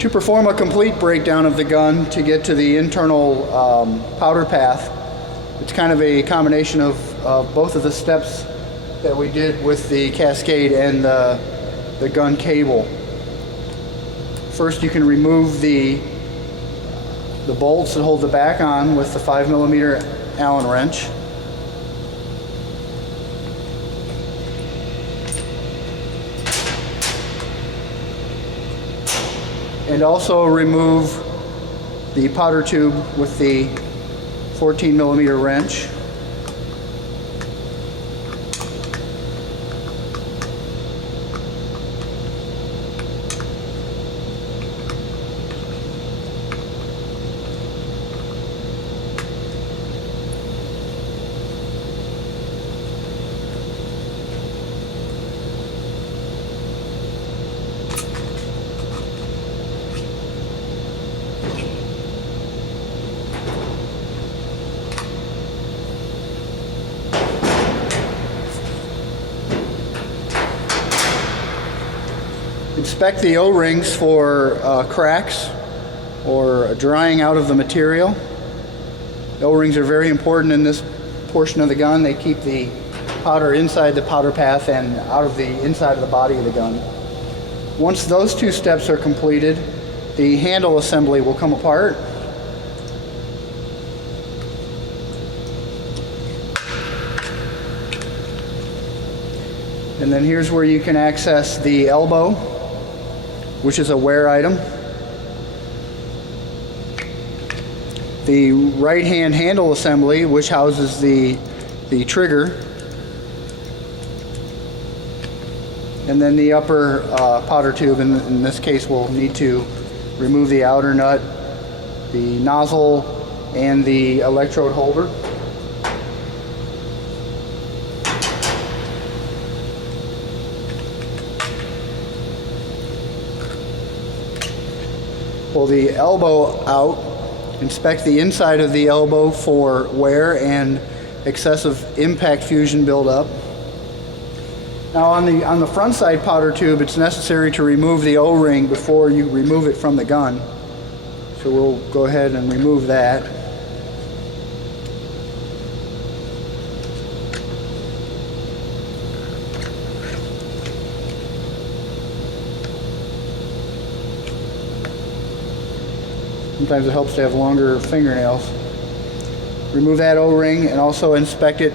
To perform a complete breakdown of the gun to get to the internal powder path, it's kind of a combination of both of the steps that we did with the Cascade and the gun cable. First, you can remove the bolts that hold the back on with the 5mm Allen wrench. And also remove the powder tube with the 14mm wrench. Inspect the O-rings for cracks or drying out of the material. The O-rings are very important in this portion of the gun. They keep the powder inside the powder path and out of the inside of the body of the gun. Once those two steps are completed, the handle assembly will come apart. And then here's where you can access the elbow, which is a wear item. The right hand handle assembly, which houses the trigger. And then the upper powder tube, in this case we'll need to remove the outer nut, the nozzle, and the electrode holder. Pull the elbow out, inspect the inside of the elbow for wear and excessive impact fusion buildup. Now on the front side powder tube, it's necessary to remove the O-ring before you remove it from the gun. So we'll go ahead and remove that. Sometimes it helps to have longer fingernails. Remove that O-ring and also inspect it.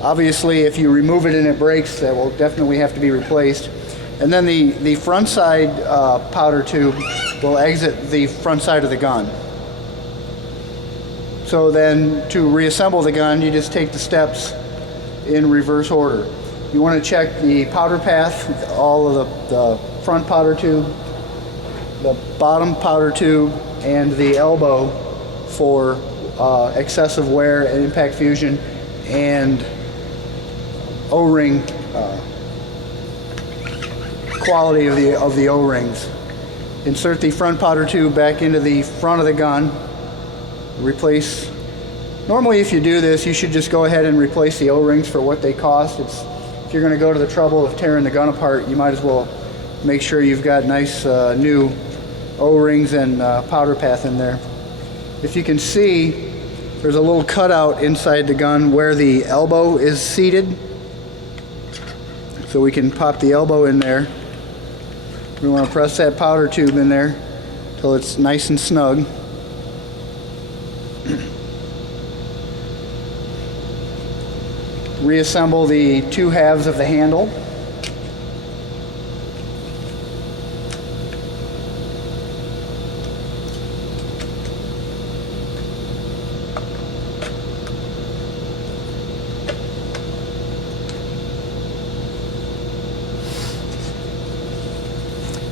Obviously, if you remove it and it breaks, that will definitely have to be replaced. And then the front side powder tube will exit the front side of the gun. So then to reassemble the gun, you just take the steps in reverse order. You want to check the powder path, all of the front powder tube, the bottom powder tube, and the elbow for excessive wear and impact fusion and O-ring quality of the O-rings. Insert the front powder tube back into the front of the gun. Replace. Normally, if you do this, you should just go ahead and replace the O-rings for what they cost. If you're going to go to the trouble of tearing the gun apart, you might as well make sure you've got nice new O-rings and powder path in there. If you can see, there's a little cutout inside the gun where the elbow is seated. So we can pop the elbow in there. We want to press that powder tube in there until it's nice and snug. Reassemble the two halves of the handle.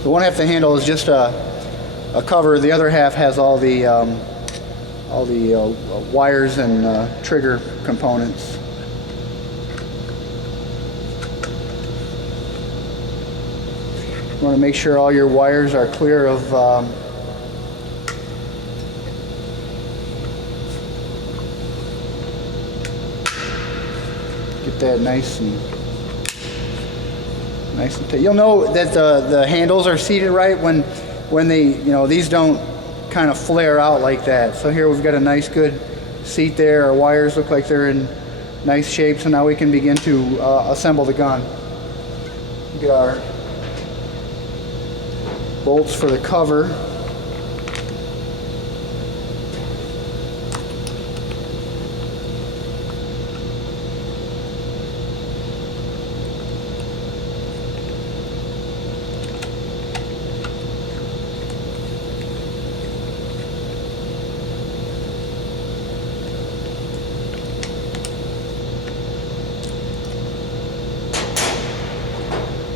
The one half of the handle is just a cover. The other half has all the wires and trigger components. You want to make sure all your wires are clear of get that nice and tight. You'll know that the handles are seated right when when these don't kind of flare out like that. So here we've got a nice good seat there. Our wires look like they're in nice shape, so now we can begin to assemble the gun. Get our bolts for the cover.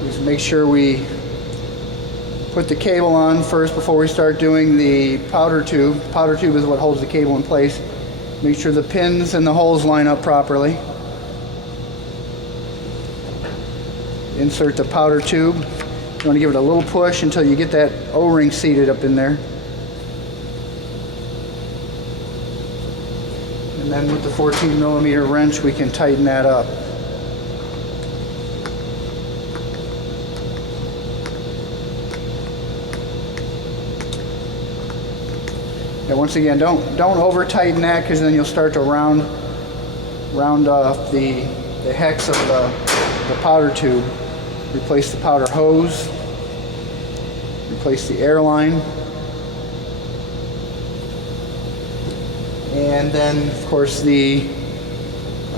Just make sure we put the cable on first before we start doing the powder tube. Powder tube is what holds the cable in place. Make sure the pins and the holes line up properly. Insert the powder tube. You want to give it a little push until you get that O-ring seated up in there. And then with the 14mm wrench we can tighten that up. And once again, don't over tighten that, because then you'll start to round off the hex of the powder tube. Replace the powder hose. Replace the air line. And then, of course, the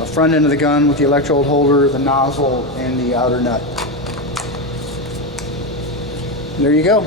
front end of the gun with the electrode holder, the nozzle, and the outer nut. There you go.